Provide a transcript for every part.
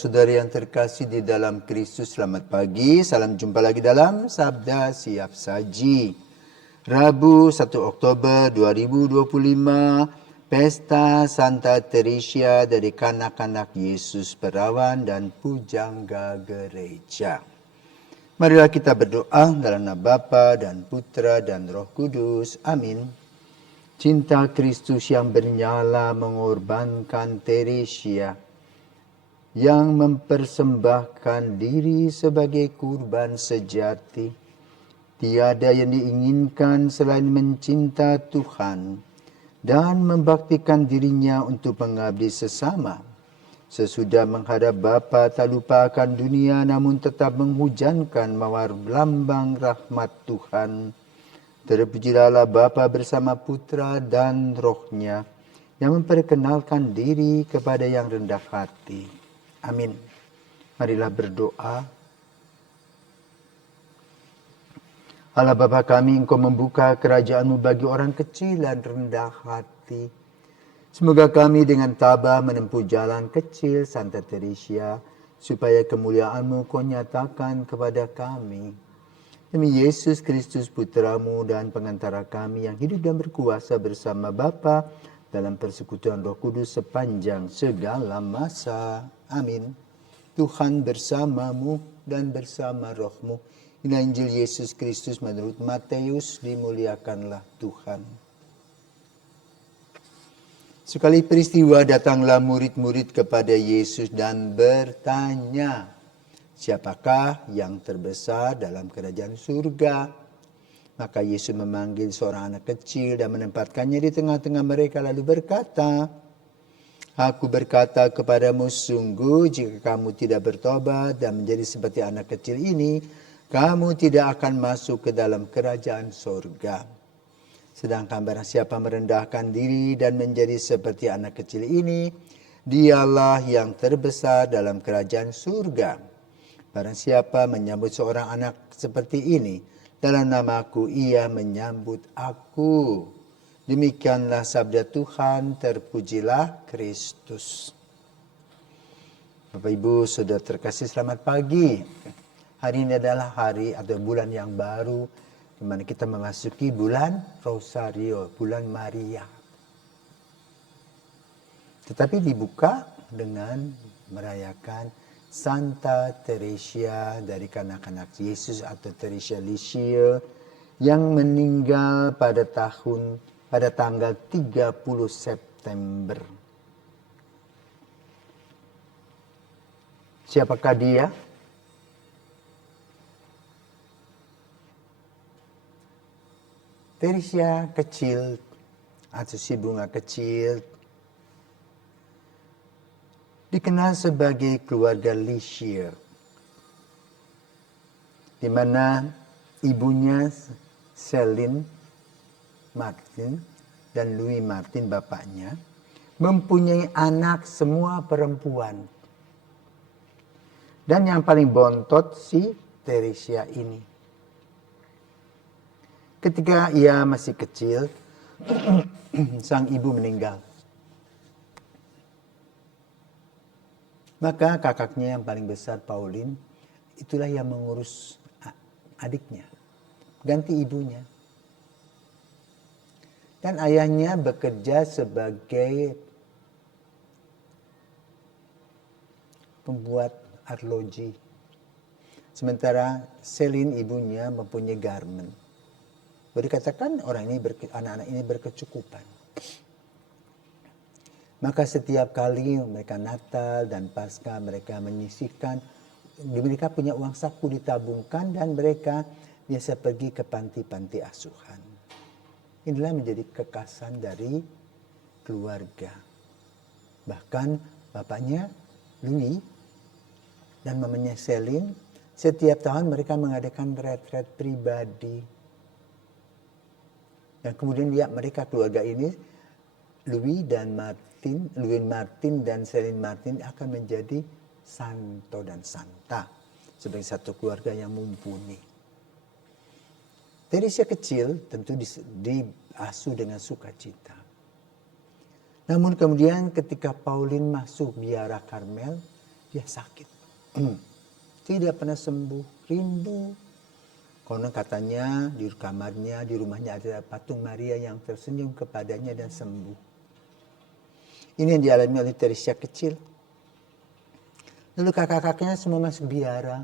saudara-saudari yang terkasih di dalam Kristus, selamat pagi. Salam jumpa lagi dalam Sabda Siap Saji. Rabu 1 Oktober 2025, Pesta Santa Teresia dari kanak-kanak Yesus Perawan dan Pujangga Gereja. Marilah kita berdoa dalam nama Bapa dan Putra dan Roh Kudus. Amin. Cinta Kristus yang bernyala mengorbankan Teresia, yang mempersembahkan diri sebagai kurban sejati. Tiada yang diinginkan selain mencinta Tuhan dan membaktikan dirinya untuk mengabdi sesama. Sesudah menghadap Bapa tak lupakan dunia, namun tetap menghujankan mawar lambang rahmat Tuhan. Terpujilah Bapa bersama Putra dan Roh-Nya, yang memperkenalkan diri kepada yang rendah hati. Amin. Marilah berdoa. Allah Bapa kami, Engkau membuka kerajaan-Mu bagi orang kecil dan rendah hati. Semoga kami dengan tabah menempuh jalan kecil Santa Teresia, supaya kemuliaan-Mu Kau nyatakan kepada kami. Demi Yesus Kristus Putra-Mu dan pengantara kami yang hidup dan berkuasa bersama Bapa dalam persekutuan Roh Kudus sepanjang segala masa. Amin. Tuhan bersamamu dan bersama rohmu. Inilah Injil Yesus Kristus menurut Matius, dimuliakanlah Tuhan. Sekali peristiwa datanglah murid-murid kepada Yesus dan bertanya, siapakah yang terbesar dalam kerajaan surga? Maka Yesus memanggil seorang anak kecil dan menempatkannya di tengah-tengah mereka lalu berkata, Aku berkata kepadamu, sungguh jika kamu tidak bertobat dan menjadi seperti anak kecil ini, kamu tidak akan masuk ke dalam kerajaan surga. Sedangkan barang siapa merendahkan diri dan menjadi seperti anak kecil ini, dialah yang terbesar dalam kerajaan surga. Barang siapa menyambut seorang anak seperti ini, dalam namaku ia menyambut aku. Demikianlah sabda Tuhan, terpujilah Kristus. Bapak Ibu, saudara terkasih, selamat pagi. Hari ini adalah hari atau bulan yang baru, di mana kita memasuki bulan Rosario, bulan Maria. Tetapi dibuka dengan merayakan Santa Teresia dari kanak-kanak Yesus atau Teresia Lisieux yang meninggal pada tanggal 30 September. Siapakah dia? Teresia kecil atau si bunga kecil dikenal sebagai keluarga Lisieux, di mana ibunya Celine Martin dan Louis Martin bapaknya mempunyai anak semua perempuan. Dan yang paling bontot si Teresia ini. Ketika ia masih kecil, sang ibu meninggal. Maka kakaknya yang paling besar, Pauline, itulah yang mengurus adiknya. Ganti ibunya. Dan ayahnya bekerja sebagai pembuat arloji. Sementara Celine ibunya mempunyai garment. Boleh dikatakan anak-anak ini berkecukupan. Maka setiap kali mereka Natal dan Paskah mereka menyisihkan, mereka punya uang saku ditabungkan dan mereka biasa pergi ke panti-panti asuhan. Inilah menjadi kekasan dari keluarga. Bahkan bapaknya Louis dan mamanya Celine, setiap tahun mereka mengadakan retret pribadi. Dan kemudian mereka keluarga ini, Louis Martin dan Celine Martin akan menjadi santo dan santa. Sebagai satu keluarga yang mumpuni. Teresia kecil tentu diasuh dengan sukacita. Namun kemudian ketika Pauline masuk biara Karmel, dia sakit. Tidak pernah sembuh, rindu. Konon katanya di kamarnya, di rumahnya ada patung Maria yang tersenyum kepadanya dan sembuh. Ini yang dialami oleh Teresia kecil. Lalu kakak-kakaknya semua masuk biara.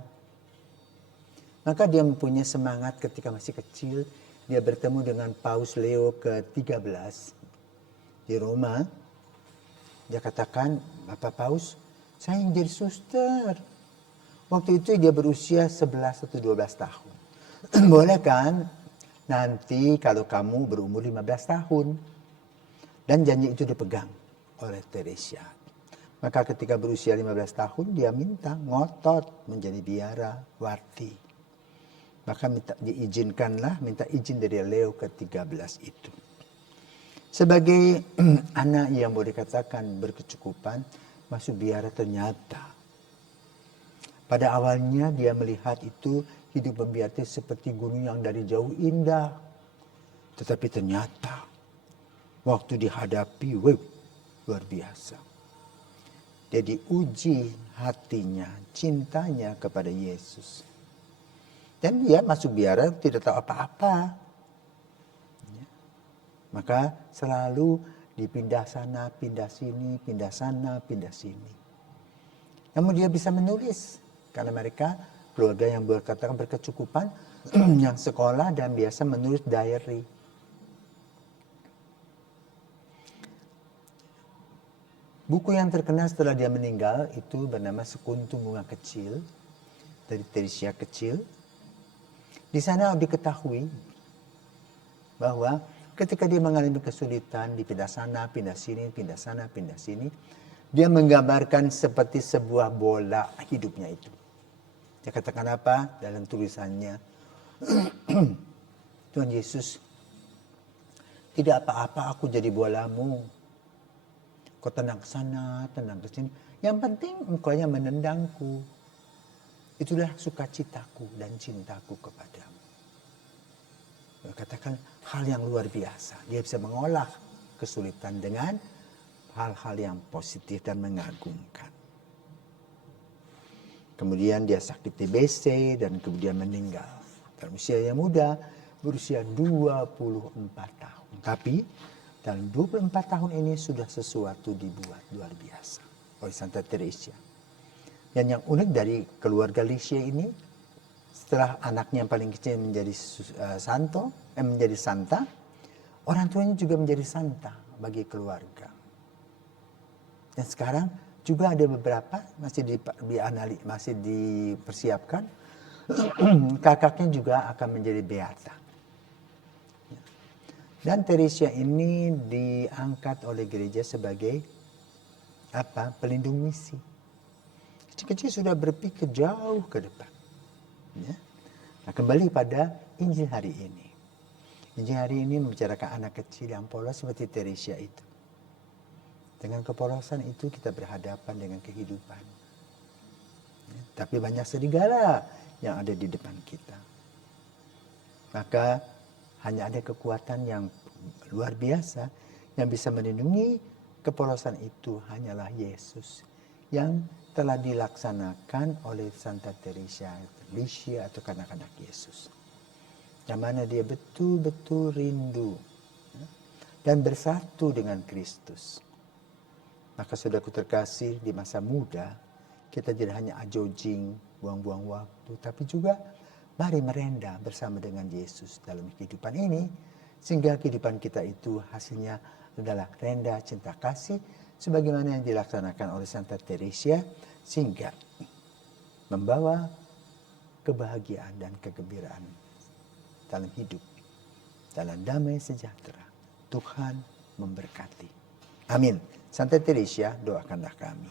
Maka dia mempunyai semangat ketika masih kecil. Dia bertemu dengan Paus Leo ke-13 di Roma. Dia katakan, Bapak Paus, saya ingin jadi suster. Waktu itu dia berusia 11 atau 12 tahun. Boleh kan? Nanti kalau kamu berumur 15 tahun. Dan janji itu dipegang oleh Teresia. Maka ketika berusia 15 tahun dia minta ngotot menjadi biara warti. Maka minta izin dari Leo ke-13 itu. Sebagai anak yang boleh dikatakan berkecukupan, masuk biara ternyata. Pada awalnya dia melihat itu hidup membiara seperti gunung yang dari jauh indah. Tetapi ternyata waktu dihadapi, luar biasa. Dia diuji hatinya, cintanya kepada Yesus. Dan dia masuk biara tidak tahu apa-apa. Maka selalu dipindah sana, pindah sini, pindah sana, pindah sini. Namun dia bisa menulis. Karena mereka keluarga yang berkatakan berkecukupan, yang sekolah dan biasa menulis diary. Buku yang terkenal setelah dia meninggal itu bernama Sekuntum Bunga Kecil dari Teresia kecil. Di sana diketahui bahwa ketika dia mengalami kesulitan, dipindah sana, pindah sini, pindah sana, pindah sini, dia menggambarkan seperti sebuah bola hidupnya itu. Dia katakan apa dalam tulisannya? Tuhan Yesus, tidak apa-apa aku jadi bolamu. Kau tenang ke sana, tenang ke sini. Yang penting engkau yang menendangku. Itulah sukacitaku dan cintaku kepadamu. Dia katakan hal yang luar biasa. Dia bisa mengolah kesulitan dengan hal-hal yang positif dan mengagumkan. Kemudian dia sakit TBC dan kemudian meninggal. Dalam usia yang muda, berusia 24 tahun. Tapi dalam 24 tahun ini sudah sesuatu dibuat luar biasa oleh Santa Teresia. Dan yang unik dari keluarga Licia ini, setelah anaknya yang paling kecil menjadi menjadi santa, orang tuanya juga menjadi santa bagi keluarga. Dan sekarang juga ada beberapa masih dipersiapkan. Kakaknya juga akan menjadi beata. Dan Teresia ini diangkat oleh gereja sebagai pelindung misi. Kecil-kecil sudah berpikir jauh ke depan. Ya. Nah, kembali pada Injil hari ini. Injil hari ini membicarakan anak kecil yang polos seperti Teresia itu. Dengan kepolosan itu kita berhadapan dengan kehidupan. Ya, tapi banyak serigala yang ada di depan kita. Maka hanya ada kekuatan yang luar biasa yang bisa melindungi kepolosan itu hanyalah Yesus. Yang telah dilaksanakan oleh Santa Teresia Licia atau kanak-kanak Yesus. Yang mana dia betul-betul rindu dan bersatu dengan Kristus. Maka saudaraku terkasih, di masa muda kita tidak hanya ajojing, buang-buang waktu, tapi juga mari merenda bersama dengan Yesus dalam kehidupan ini, sehingga kehidupan kita itu hasilnya adalah renda cinta kasih, sebagaimana yang dilaksanakan oleh Santa Teresia, sehingga membawa kebahagiaan dan kegembiraan dalam hidup, dalam damai sejahtera. Tuhan memberkati. Amin. Santa Teresia, doakanlah kami.